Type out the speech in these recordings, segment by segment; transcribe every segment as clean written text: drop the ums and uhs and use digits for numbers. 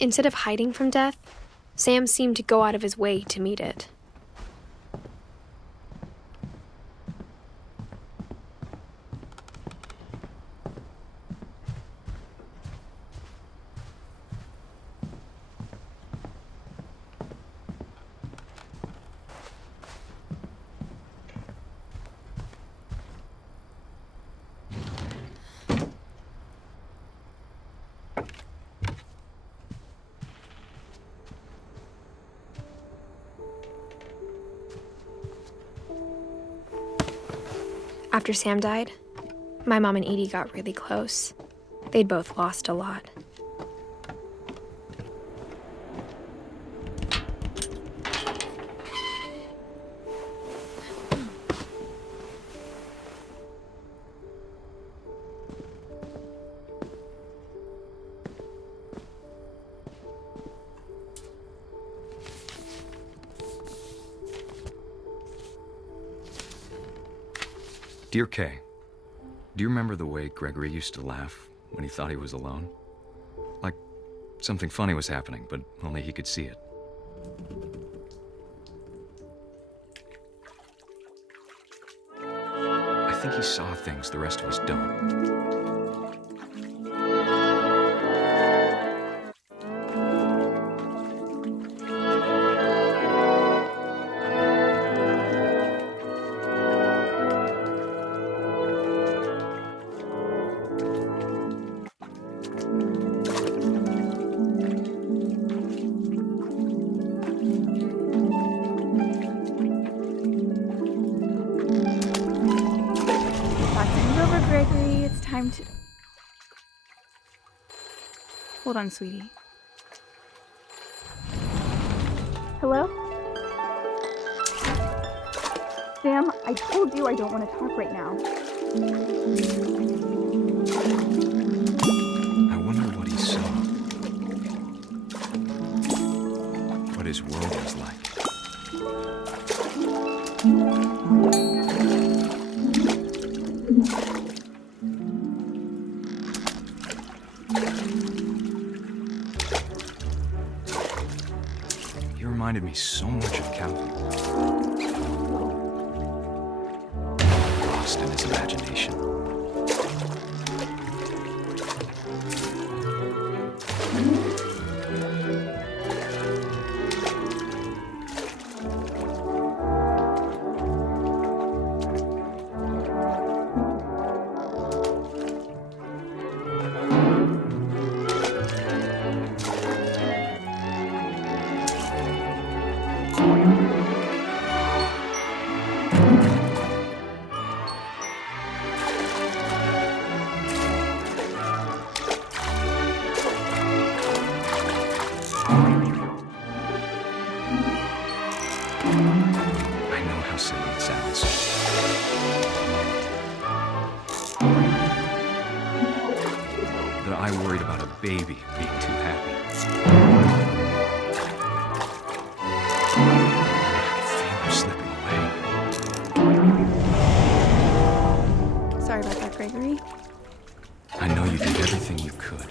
Instead of hiding from death, Sam seemed to go out of his way to meet it. After Sam died, my mom and Edie got really close. They'd both lost a lot. Dear Kay, do you remember the way Gregory used to laugh when he thought he was alone? Like something funny was happening, but only he could see it. I think he saw things the rest of us don't. Gregory, it's time to... Hold on, sweetie. Hello? Sam, I told you I don't want to talk right now. I wonder what he saw. What his world was like. He reminded me so much of Calvin. Lost in his imagination. I know how silly it sounds. That I worried about a baby being too happy. I could feel him slipping away. Sorry about that, Gregory. I know you did everything you could.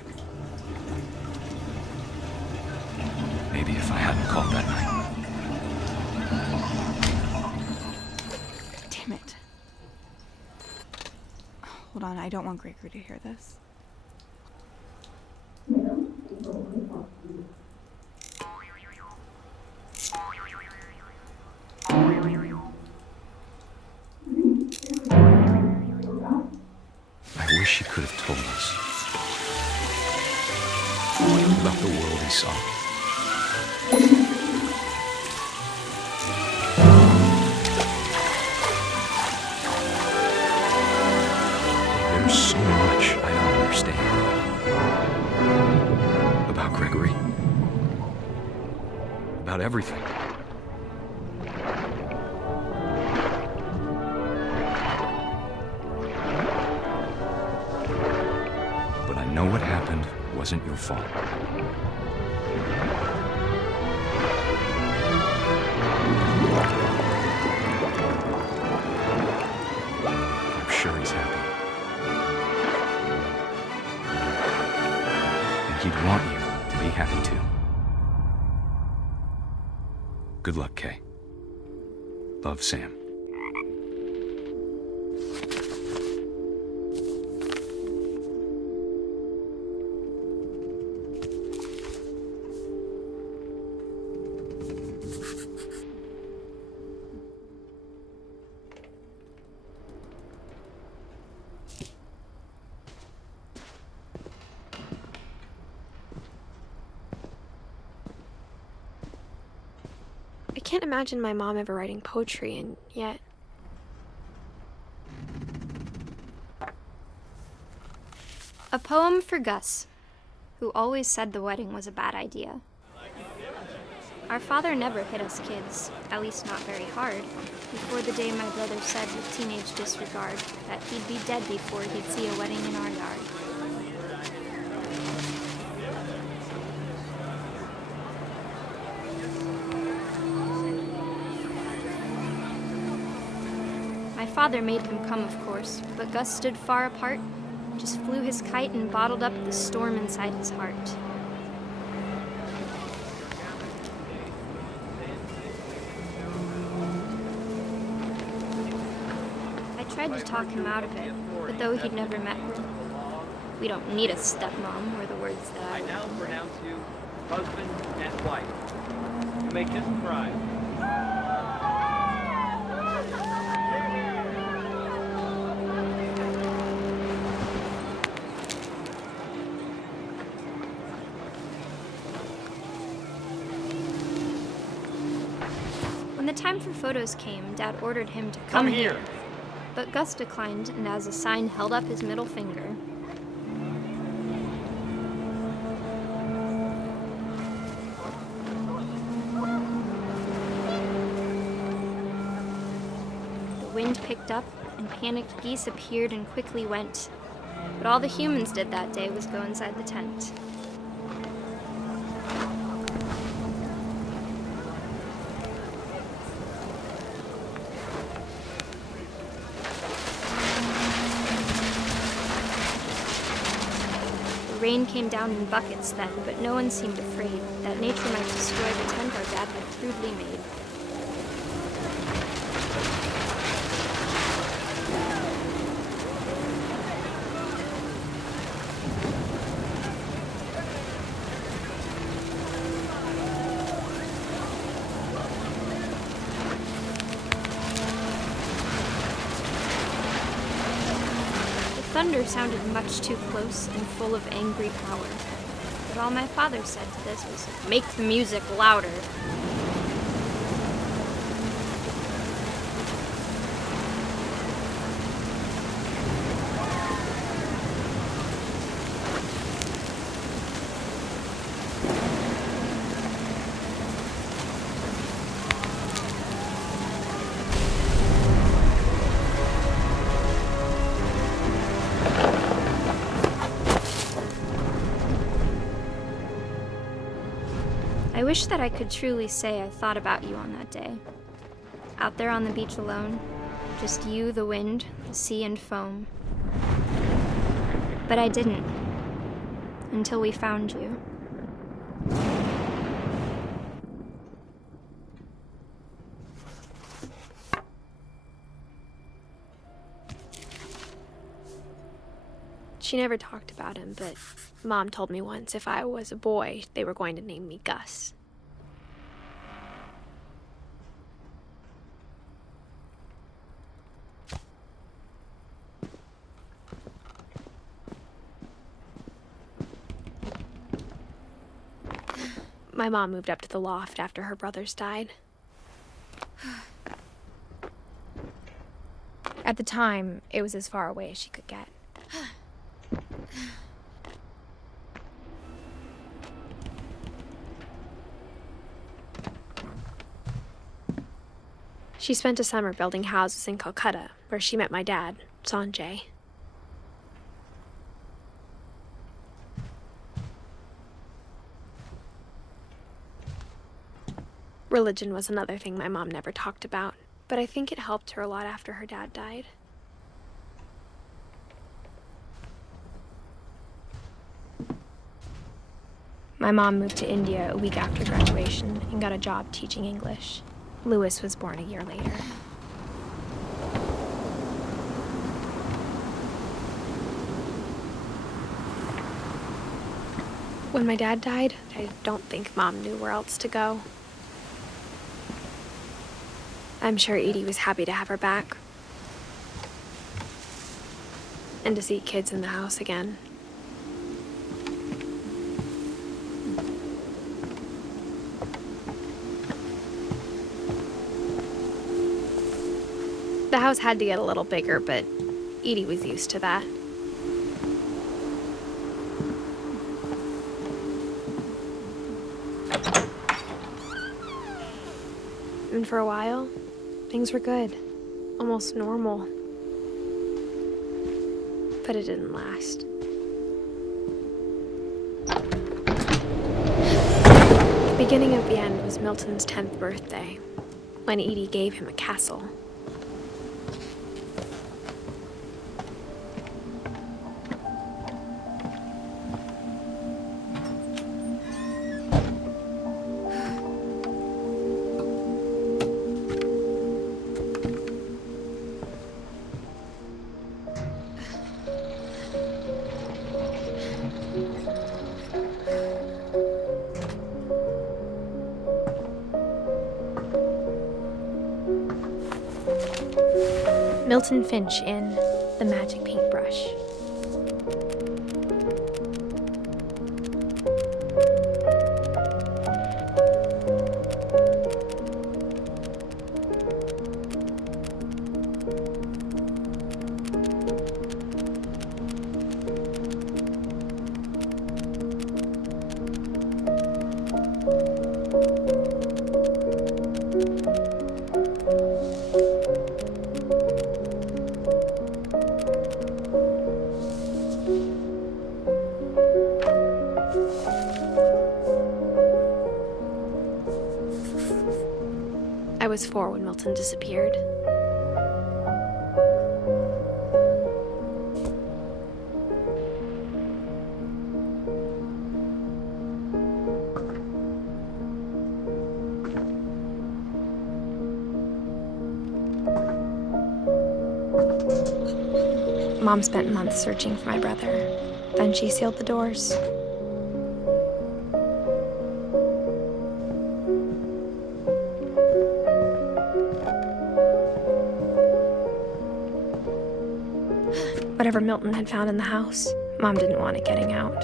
Maybe if I hadn't called that night. Damn it. Hold on, I don't want Gregory to hear this. I wish he could have told us about the world he saw. There's so much I don't understand about Gregory, about everything. But I know what happened wasn't your fault. I'm sure he's happy. And he'd want you to Be happy to. Good luck, Kay. Love, Sam. I can't imagine my mom ever writing poetry, and yet... A poem for Gus, who always said the wedding was a bad idea. Our father never hit us kids, at least not very hard, before the day my brother said with teenage disregard that he'd be dead before he'd see a wedding in our yard. My father made him come, of course, but Gus stood far apart, just flew his kite and bottled up the storm inside his heart. I tried to talk him out of it, but though he'd never met her, we don't need a stepmom, were the words that I now pronounce you husband and wife. You may kiss the bride. When the time for photos came, Dad ordered him to come here. But Gus declined and as a sign held up his middle finger. The wind picked up and panicked geese appeared and quickly went. But all the humans did that day was go inside the tent. The rain came down in buckets then, but no one seemed afraid that nature might destroy the tent our dad had crudely made. Thunder sounded much too close and full of angry power. But all my father said to this was, "Make the music louder." I wish that I could truly say I thought about you on that day. Out there on the beach alone, just you, the wind, the sea, and foam. But I didn't, until we found you. She never talked about him, but Mom told me once if I was a boy, they were going to name me Gus. My mom moved up to the loft after her brothers died. At the time, it was as far away as she could get. She spent a summer building houses in Calcutta, where she met my dad, Sanjay. Religion was another thing my mom never talked about, but I think it helped her a lot after her dad died. My mom moved to India a week after graduation and got a job teaching English. Lewis was born a year later. When my dad died, I don't think Mom knew where else to go. I'm sure Edie was happy to have her back. And to see kids in the house again. The house had to get a little bigger, but Edie was used to that. And for a while, things were good, almost normal. But it didn't last. The beginning of the end was Milton's 10th birthday, when Edie gave him a castle. Milton Finch in The Magic Paintbrush. I was 4 when Milton disappeared. Mom spent months searching for my brother. Then she sealed the doors. Whatever Milton had found in the house, Mom didn't want it getting out.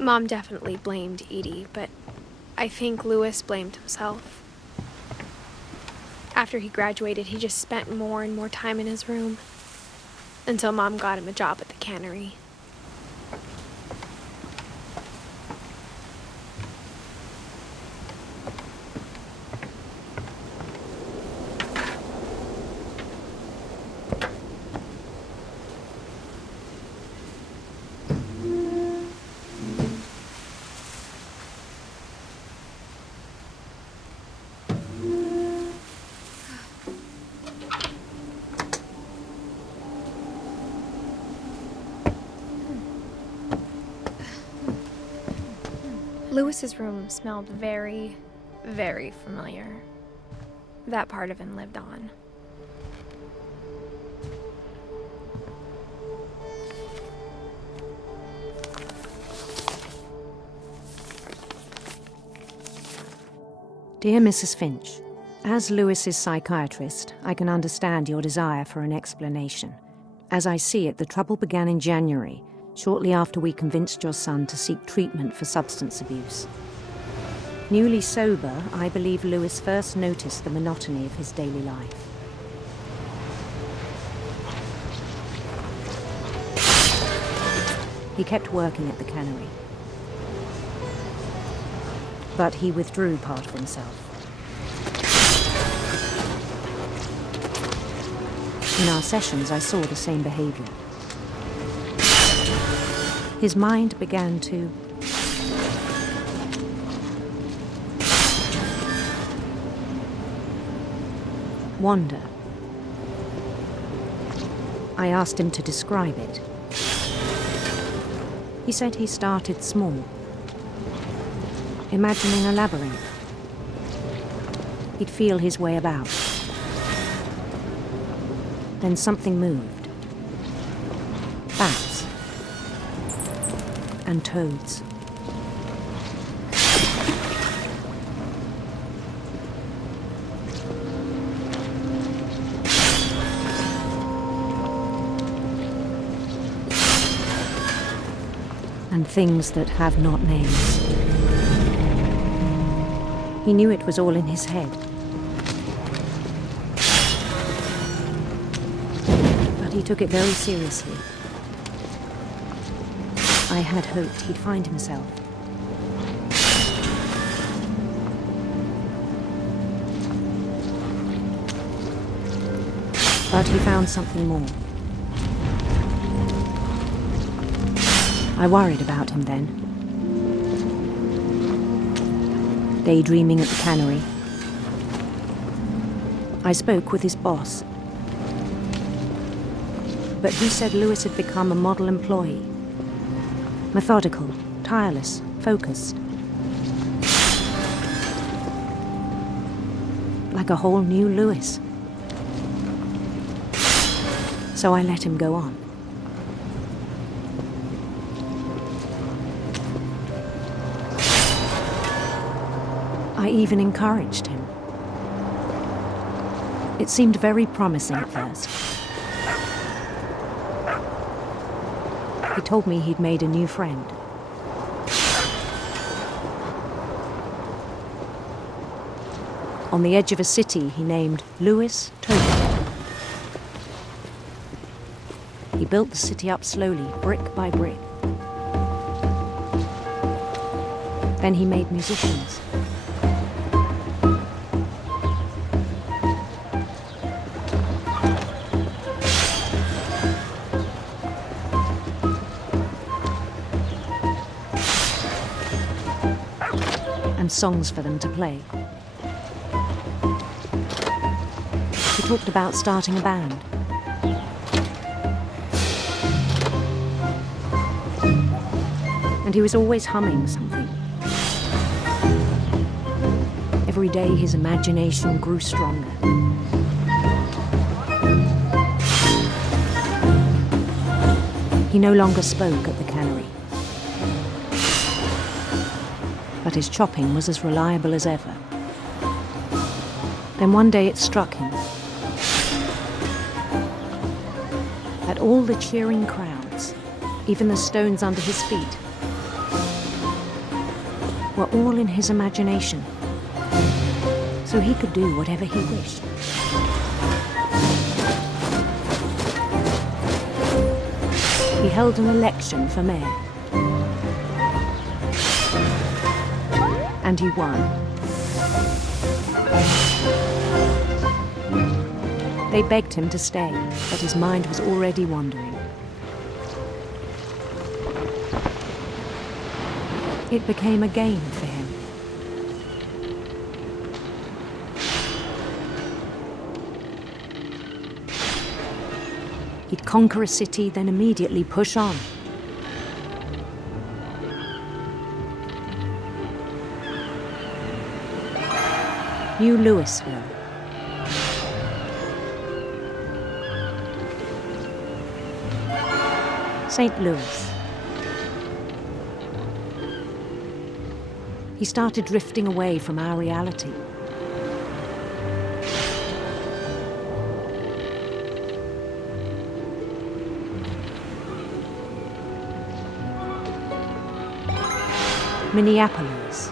Mom definitely blamed Edie, but I think Lewis blamed himself. After he graduated, he just spent more and more time in his room, until Mom got him a job at the cannery. Lewis's room smelled very, very familiar. That part of him lived on. Dear Mrs. Finch, as Lewis's psychiatrist, I can understand your desire for an explanation. As I see it, the trouble began in January, shortly after we convinced your son to seek treatment for substance abuse. Newly sober, I believe Lewis first noticed the monotony of his daily life. He kept working at the cannery. But he withdrew part of himself. In our sessions, I saw the same behavior. His mind began to wander. I asked him to describe it. He said he started small, imagining a labyrinth. He'd feel his way about. Then something moved. Bats and toads. And things that have not names. He knew it was all in his head. But he took it very seriously. I had hoped he'd find himself. But he found something more. I worried about him then. Daydreaming at the cannery. I spoke with his boss. But he said Lewis had become a model employee. Methodical, tireless, focused. Like a whole new Lewis. So I let him go on. I even encouraged him. It seemed very promising at first. He told me he'd made a new friend. On the edge of a city he named Lewis Toby. He built the city up slowly, brick by brick. Then he made musicians. And songs for them to play. He talked about starting a band. And he was always humming something. Every day his imagination grew stronger. He no longer spoke at the cannery. But his chopping was as reliable as ever. Then one day it struck him that all the cheering crowds, even the stones under his feet, were all in his imagination, so he could do whatever he wished. He held an election for mayor. And he won. They begged him to stay, but his mind was already wandering. It became a game for him. He'd conquer a city, then immediately push on. New Louisville. St. Louis. He started drifting away from our reality. Minneapolis,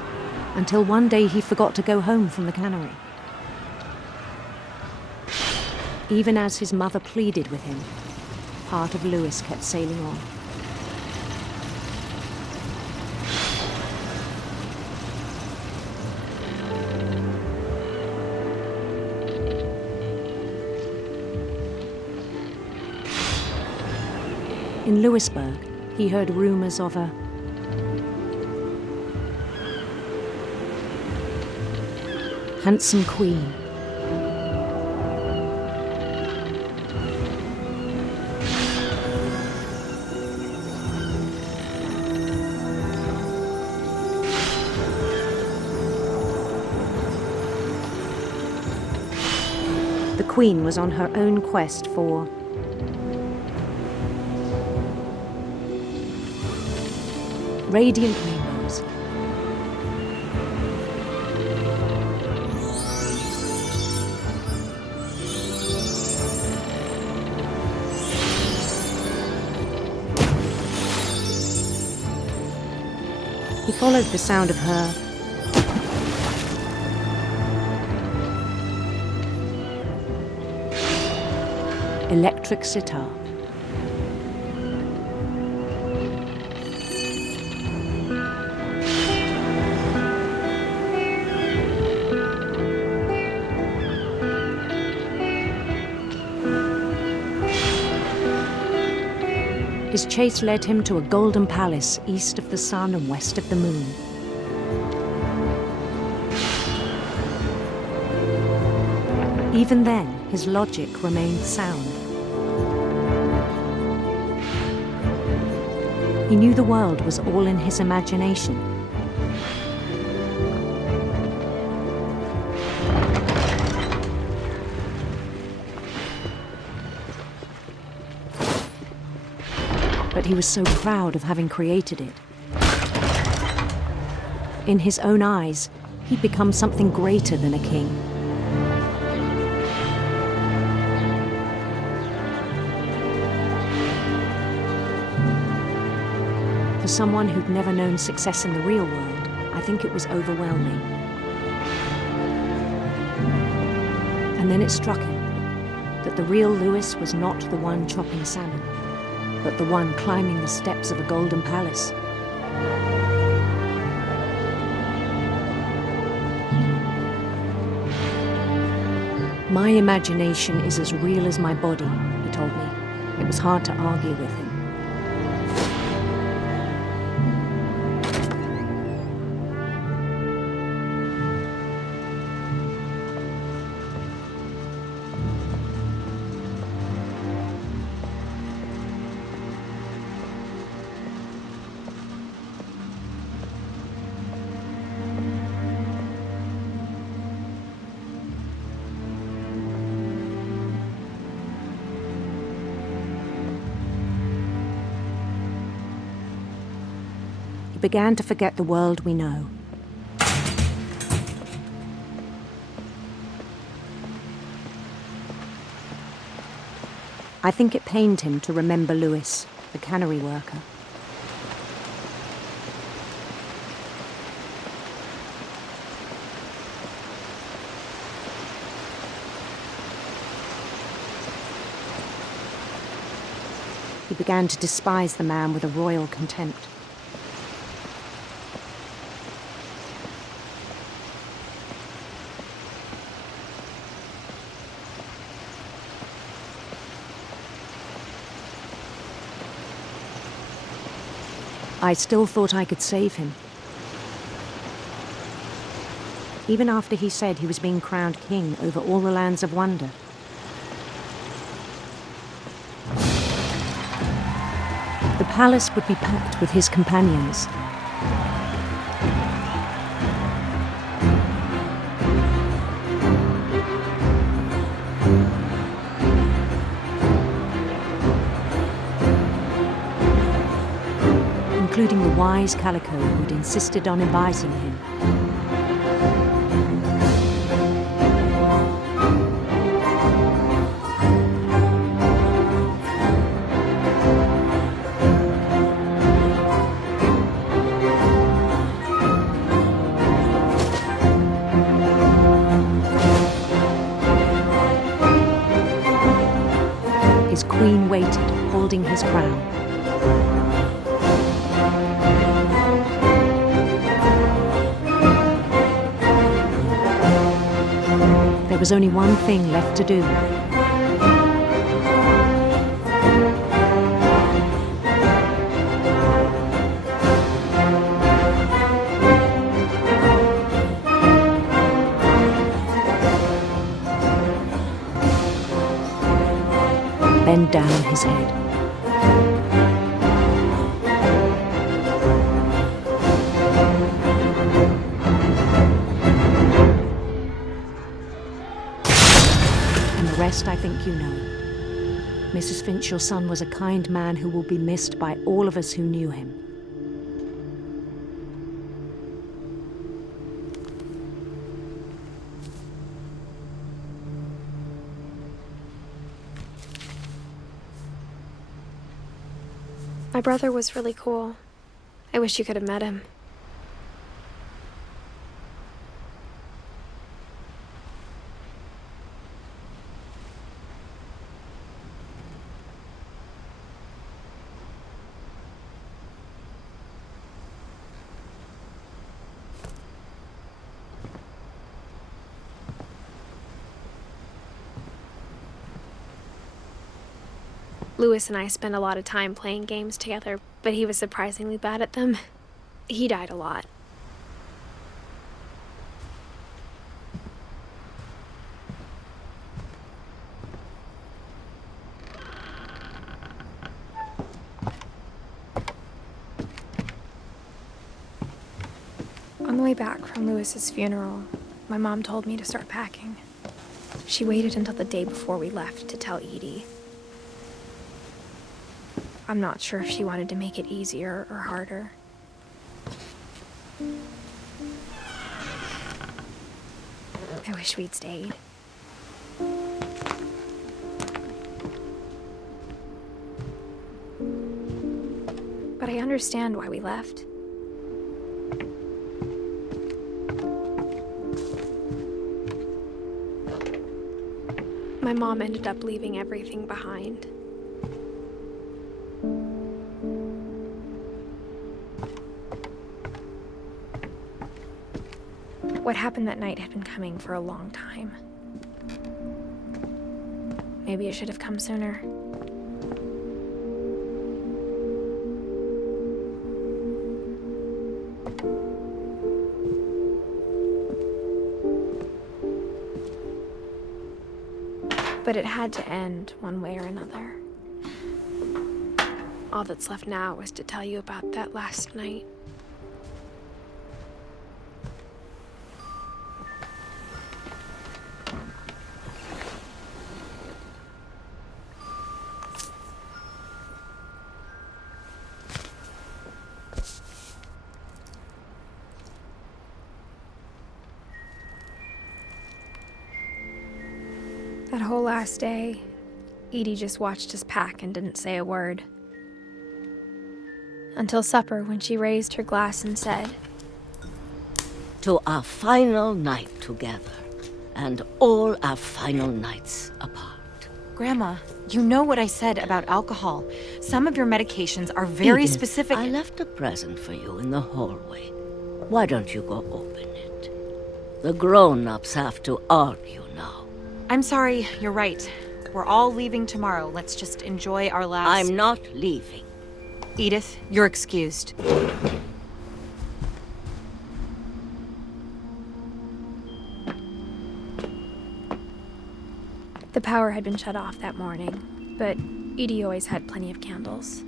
until one day he forgot to go home from the cannery. Even as his mother pleaded with him, part of Lewis kept sailing on. In Louisburg, he heard rumors of a handsome queen. The queen was on her own quest for radiant rainbows. He followed the sound of her electric sitar. His chase led him to a golden palace east of the sun and west of the moon. Even then, his logic remained sound. He knew the world was all in his imagination. But he was so proud of having created it. In his own eyes, he'd become something greater than a king. For someone who'd never known success in the real world, I think it was overwhelming. And then it struck him that the real Louis was not the one chopping salmon, but the one climbing the steps of a golden palace. My imagination is as real as my body, he told me. It was hard to argue with him. Began to forget the world we know. I think it pained him to remember Louis, the cannery worker. He began to despise the man with a royal contempt. I still thought I could save him. Even after he said he was being crowned king over all the lands of wonder. The palace would be packed with his companions. Including the wise Calico who'd insisted on advising him. His queen waited, holding his crown. There was only one thing left to do. down his head. And the rest I think you know. Mrs. Finch, your son was a kind man who will be missed by all of us who knew him. My brother was really cool. I wish you could have met him. Lewis and I spent a lot of time playing games together, but he was surprisingly bad at them. He died a lot. On the way back from Lewis's funeral, my mom told me to start packing. She waited until the day before we left to tell Edie. I'm not sure if she wanted to make it easier or harder. I wish we'd stayed. But I understand why we left. My mom ended up leaving everything behind. What happened that night had been coming for a long time. Maybe it should have come sooner. But it had to end one way or another. All that's left now is to tell you about that last night. That whole last day, Edie just watched us pack and didn't say a word. Until supper, when she raised her glass and said, "To our final night together, and all our final nights apart." Grandma, you know what I said about alcohol. Some of your medications are very Edith, specific. I left a present for you in the hallway. Why don't you go open it? The grown-ups have to argue now. I'm sorry, you're right. We're all leaving tomorrow. Let's just enjoy our last... I'm not leaving. Edith, you're excused. the power had been shut off that morning, but Edie always had plenty of candles.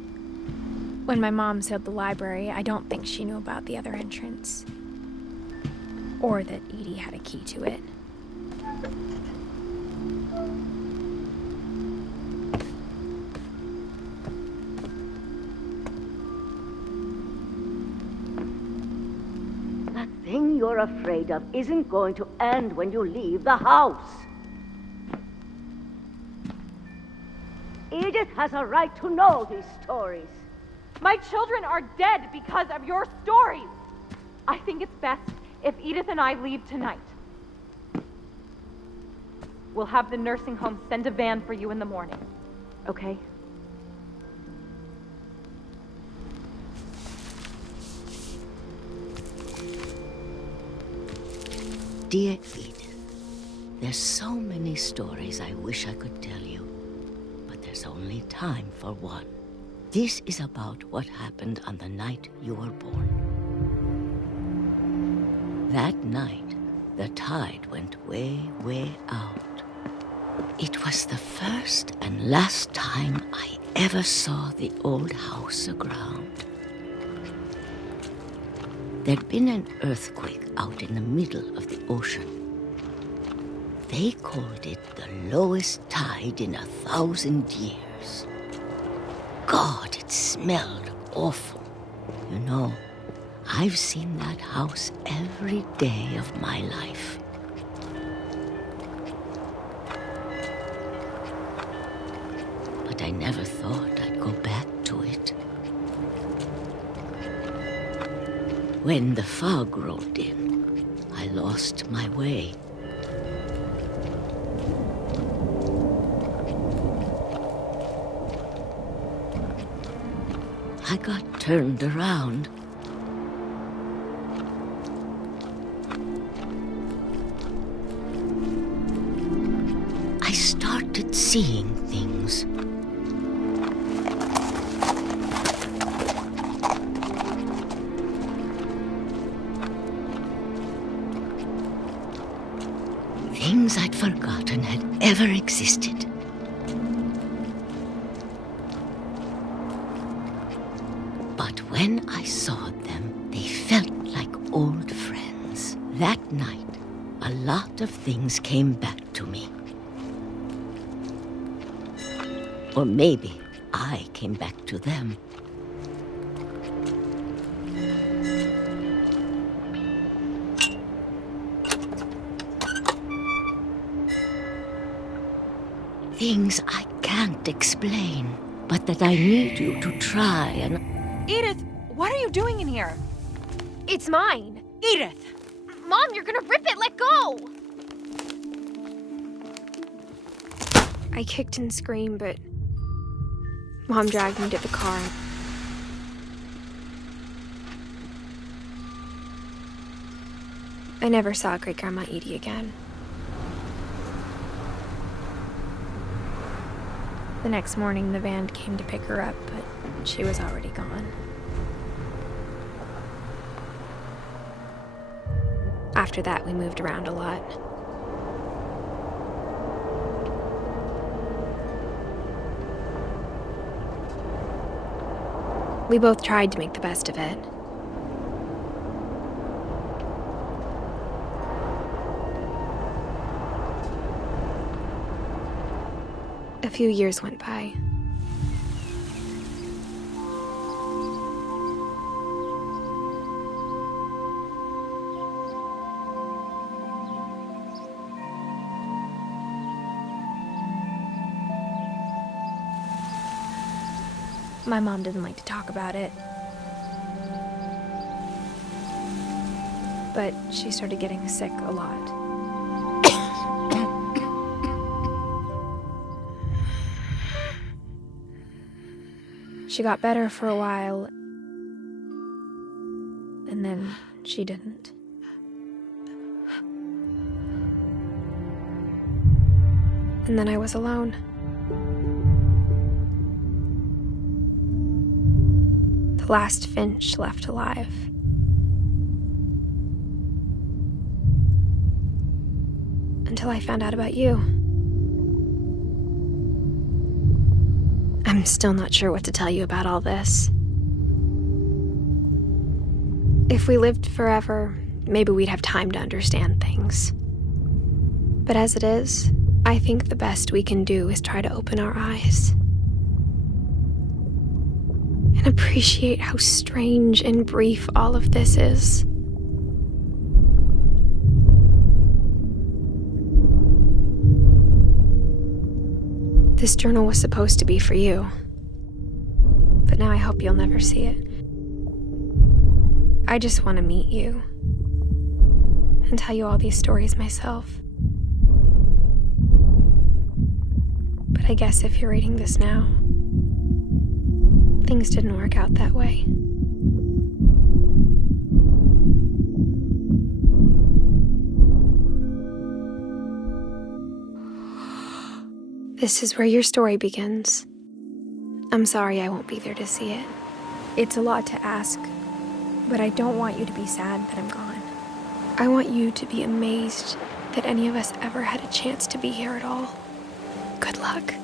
When my mom sealed the library, I don't think she knew about the other entrance. Or that Edie had a key to it. That thing you're afraid of isn't going to end when you leave the house. Edith has a right to know these stories. My children are dead because of your stories. I think it's best if Edith and I leave tonight. We'll have the nursing home send a van for you in the morning, okay? Dear Edith, there's so many stories I wish I could tell you, but there's only time for one. This is about what happened on the night you were born. That night, the tide went way, way out. It was the first and last time I ever saw the old house aground. There'd been an earthquake out in the middle of the ocean. They called it the lowest tide in 1,000 years. God, it smelled awful. You know, I've seen that house every day of my life. But I never thought I'd go back to it. When the fog rolled in, I lost my way. I got turned around. I started seeing things. Things I'd forgotten had ever existed. But when I saw them, they felt like old friends. That night, a lot of things came back to me. Or maybe I came back to them. Things I can't explain, but that I need you to try and... Edith, what are you doing in here? It's mine. Edith! Mom, you're gonna rip it! Let go! I kicked and screamed, but Mom dragged me to the car. I never saw Great-Grandma Edie again. The next morning, the van came to pick her up, but she was already gone. After that, we moved around a lot. We both tried to make the best of it. A few years went by. My mom didn't like to talk about it. But she started getting sick a lot. She got better for a while, and then she didn't. And then I was alone. The last Finch left alive. Until I found out about you. I'm still not sure what to tell you about all this. If we lived forever, maybe we'd have time to understand things. But as it is, I think the best we can do is try to open our eyes. And appreciate how strange and brief all of this is. This journal was supposed to be for you. But now I hope you'll never see it. I just want to meet you. And tell you all these stories myself. But I guess if you're reading this now, things didn't work out that way. This is where your story begins. I'm sorry I won't be there to see it. It's a lot to ask, but I don't want you to be sad that I'm gone. I want you to be amazed that any of us ever had a chance to be here at all. Good luck.